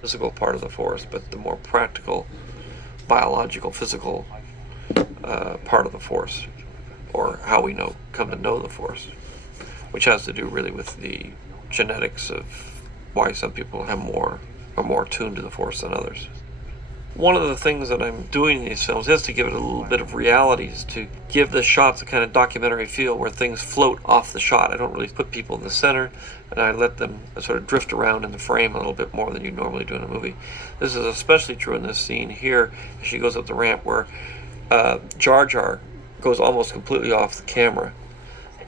physical part of the Force, but the more practical, biological, physical part of the Force, or how we come to know the Force, which has to do really with the genetics of why some people are more attuned to the Force than others. One of the things that I'm doing in these films is to give it a little bit of reality, is to give the shots a kind of documentary feel where things float off the shot. I don't really put people in the center, and I let them sort of drift around in the frame a little bit more than you normally do in a movie. This is especially true in this scene here, as she goes up the ramp, where Jar Jar goes almost completely off the camera,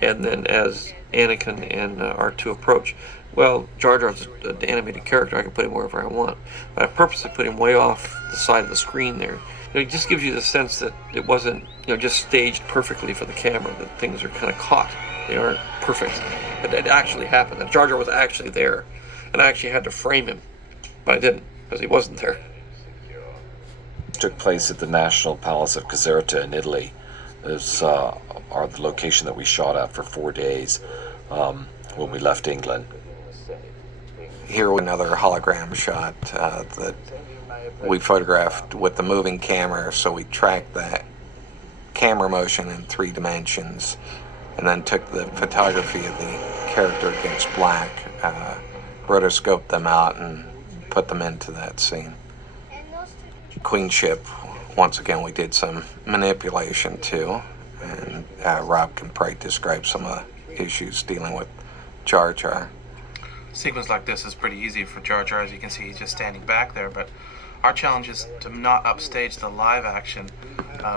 and then as Anakin and R2 approach, well, Jar Jar's an animated character. I can put him wherever I want. But I purposely put him way off the side of the screen there. It just gives you the sense that it wasn't, just staged perfectly for the camera, that things are kind of caught. They aren't perfect. It actually happened. That Jar Jar was actually there. And I actually had to frame him. But I didn't, because he wasn't there. It took place at the National Palace of Caserta in Italy. It was the location that we shot at for 4 days when we left England. Here another hologram shot that we photographed with the moving camera, so we tracked that camera motion in 3 dimensions and then took the photography of the character against black, rotoscoped them out and put them into that scene. Queen ship, once again we did some manipulation too, and Rob can probably describe some of the issues dealing with Jar Jar. Sequence like this is pretty easy for Jar Jar. As you can see, he's just standing back there, but our challenge is to not upstage the live action,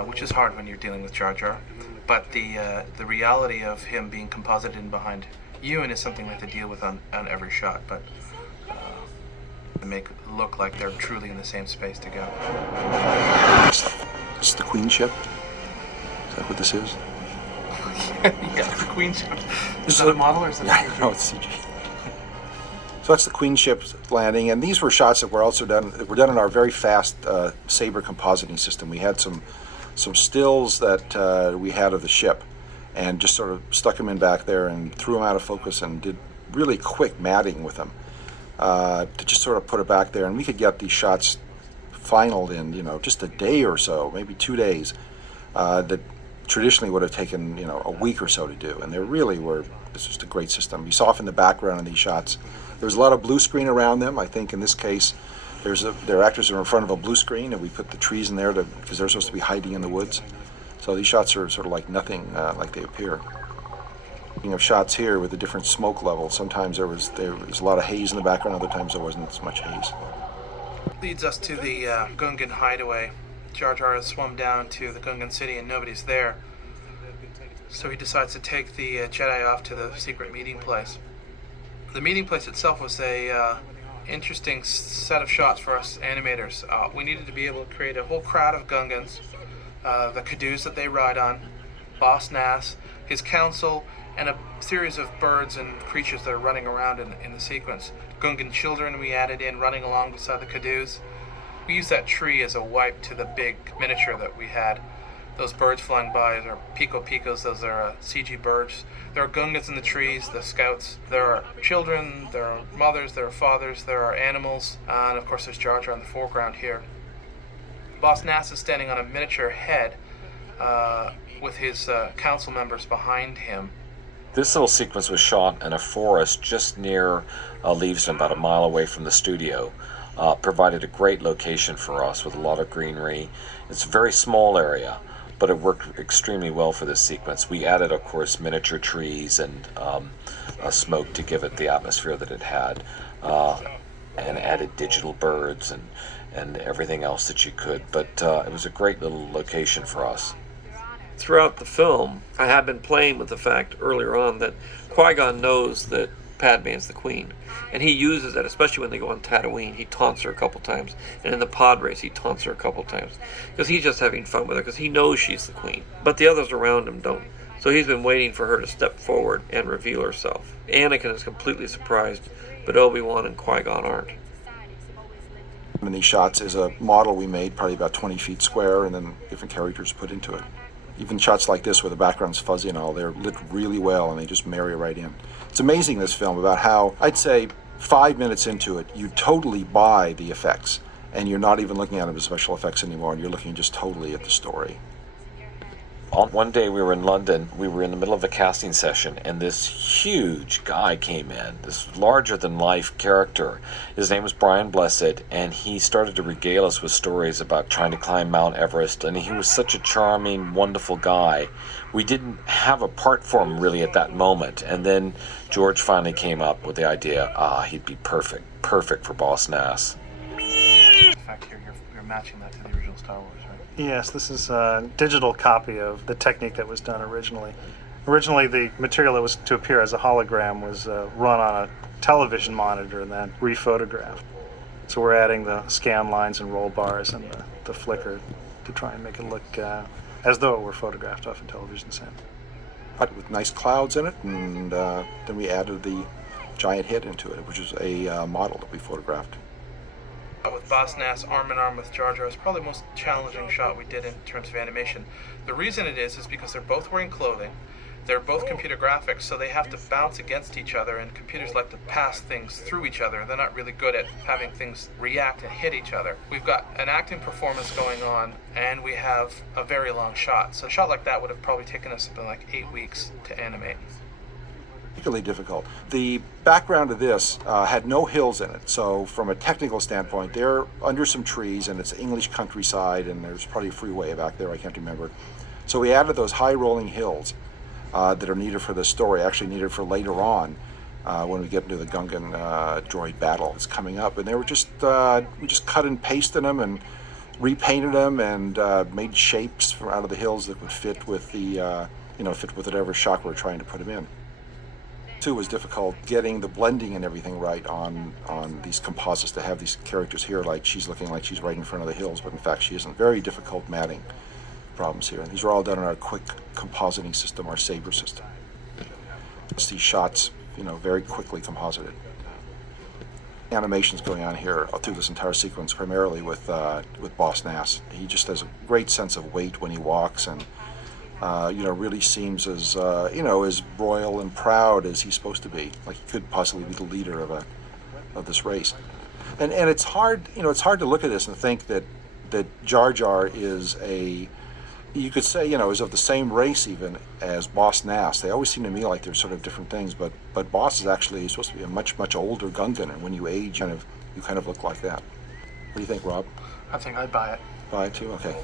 which is hard when you're dealing with Jar Jar, but the reality of him being composited in behind Ewan is something we have to deal with on every shot, but to make it look like they're truly in the same space together. This is the Queen ship? Is that what this is? Yeah, the Queen ship. Is that a model or is that No, it's CG. So that's the Queen ship landing, and these were shots that were also done in our very fast Sabre compositing system. We had some stills that we had of the ship, and just sort of stuck them in back there and threw them out of focus and did really quick matting with them to just sort of put it back there, and we could get these shots finaled in just a day or so, maybe 2 days, that traditionally would have taken a week or so to do, and they really were. This was a great system. You saw off in the background in these shots. There's a lot of blue screen around them. I think in this case, their actors are in front of a blue screen, and we put the trees in there because they're supposed to be hiding in the woods. So these shots are sort of like nothing like they appear. Shots here with the different smoke levels. Sometimes there was a lot of haze in the background. Other times there wasn't as much haze. Leads us to the Gungan hideaway. Jar Jar has swum down to the Gungan city and nobody's there. So he decides to take the Jedi off to the secret meeting place. The meeting place itself was a interesting set of shots for us animators. We needed to be able to create a whole crowd of Gungans, the Caduceus that they ride on, Boss Nass, his council, and a series of birds and creatures that are running around in the sequence. Gungan children we added in running along beside the Caduceus. We used that tree as a wipe to the big miniature that we had. Those birds flying by are Pico Picos, those are CG birds. There are Gungans in the trees, the scouts. There are children, there are mothers, there are fathers, there are animals, and of course there's Jar Jar in the foreground here. Boss Nass is standing on a miniature head with his council members behind him. This little sequence was shot in a forest just near Leavesden, about a mile away from the studio. Provided a great location for us with a lot of greenery. It's a very small area, but it worked extremely well for this sequence. We added, of course, miniature trees and smoke to give it the atmosphere that it had, and added digital birds and everything else that you could. But it was a great little location for us. Throughout the film, I have been playing with the fact earlier on that Qui-Gon knows that Padme is the queen, and he uses that, especially when they go on Tatooine. He taunts her a couple times, and in the pod race he taunts her a couple times because he's just having fun with her, because he knows she's the queen, but the others around him don't. So he's been waiting for her to step forward and reveal herself. Anakin is completely surprised, but Obi-Wan and Qui-Gon aren't. In these shots is a model we made, probably about 20 feet square, and then different characters put into it. Even shots like this where the background's fuzzy and all, they're lit really well and they just marry right in. It's amazing, this film, about how, I'd say 5 minutes into it, you totally buy the effects, and you're not even looking at them as special effects anymore, and you're looking just totally at the story. One day we were in London, we were in the middle of a casting session, and this huge guy came in, this larger-than-life character. His name was Brian Blessed, and he started to regale us with stories about trying to climb Mount Everest, and he was such a charming, wonderful guy. We didn't have a part for him really at that moment, and then George finally came up with the idea, he'd be perfect for Boss Nass. In fact, here you're matching that to the original Star Wars, right? Yes, this is a digital copy of the technique that was done originally. Originally, the material that was to appear as a hologram was run on a television monitor and then rephotographed. So we're adding the scan lines and roll bars and the flicker to try and make it look as though it were photographed off a television set. With nice clouds in it, and then we added the giant head into it, which is a model that we photographed. With Boss Nass arm in arm with Jar Jar is probably the most challenging shot we did in terms of animation. The reason it is because they're both wearing clothing, they're both computer graphics, so they have to bounce against each other, and computers like to pass things through each other. They're not really good at having things react and hit each other. We've got an acting performance going on, and we have a very long shot. So a shot like that would have probably taken us something like 8 weeks to animate. Particularly difficult. The background of this had no hills in it, so from a technical standpoint, they're under some trees and it's English countryside, and there's probably a freeway back there, I can't remember. So we added those high rolling hills that are needed for the story, actually needed for later on when we get into the Gungan droid battle that's coming up. And they were just, we just cut and pasted them and repainted them and made shapes from out of the hills that would fit with the, fit with whatever shot we're trying to put them in. Too was difficult getting the blending and everything right on these composites to have these characters here like she's looking like she's right in front of the hills, but in fact she isn't. Very difficult matting problems here. And these are all done in our quick compositing system, our Saber system. It's these shots, very quickly composited. Animations going on here through this entire sequence, primarily with Boss Nass. He just has a great sense of weight when he walks, and really seems as as royal and proud as he's supposed to be. Like he could possibly be the leader of this race. And it's hard, it's hard to look at this and think that Jar Jar is you could say, is of the same race even as Boss Nass. They always seem to me like they're sort of different things, but Boss is actually supposed to be a much, much older Gungan, and when you age, you kind of look like that. What do you think, Rob? I think I'd buy it. Buy it too? Okay.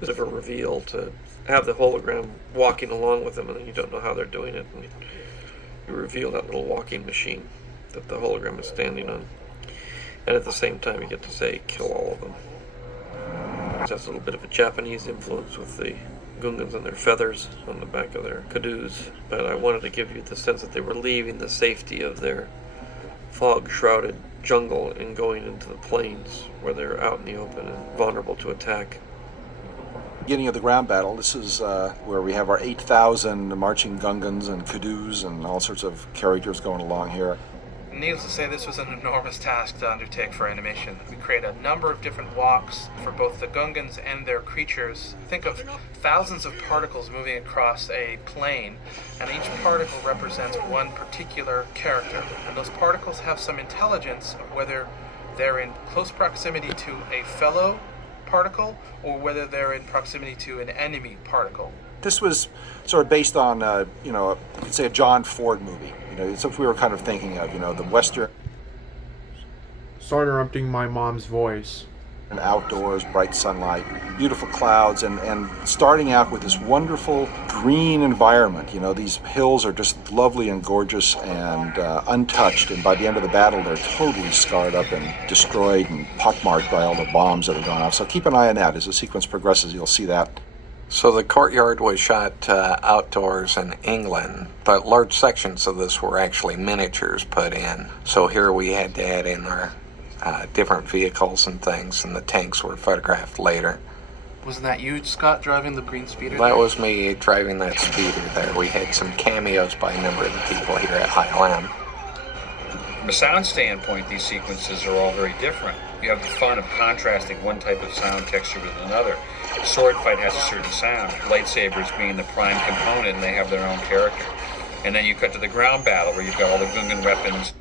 Bit of a reveal to have the hologram walking along with them, and then you don't know how they're doing it, and you reveal that little walking machine that the hologram is standing on, and at the same time you get to say kill all of them. It has a little bit of a Japanese influence with the Gungans and their feathers on the back of their cadoos, but I wanted to give you the sense that they were leaving the safety of their fog-shrouded jungle and going into the plains where they're out in the open and vulnerable to attack. Beginning of the ground battle, this is where we have our 8,000 marching Gungans and Cadoos and all sorts of characters going along here. Needless to say, this was an enormous task to undertake for animation. We created a number of different walks for both the Gungans and their creatures. Think of thousands of particles moving across a plane, and each particle represents one particular character. And those particles have some intelligence of whether they're in close proximity to a fellow particle or whether they're in proximity to an enemy particle. This was sort of based on, you could say a John Ford movie. It's what we were kind of thinking of, the Western. Sorry interrupting my mom's voice. And outdoors, bright sunlight, beautiful clouds, and starting out with this wonderful green environment. These hills are just lovely and gorgeous and untouched, and by the end of the battle they're totally scarred up and destroyed and pockmarked by all the bombs that have gone off. So keep an eye on that. As the sequence progresses, you'll see that. So the courtyard was shot outdoors in England, but large sections of this were actually miniatures put in. So here we had to add in our different vehicles and things, and the tanks were photographed later. Wasn't that you, Scott, driving the green speeder? That was me driving that speeder there. We had some cameos by a number of the people here at Highland. From a sound standpoint, these sequences are all very different. You have the fun of contrasting one type of sound texture with another. A sword fight has a certain sound, lightsabers being the prime component, and they have their own character. And then you cut to the ground battle where you've got all the Gungan weapons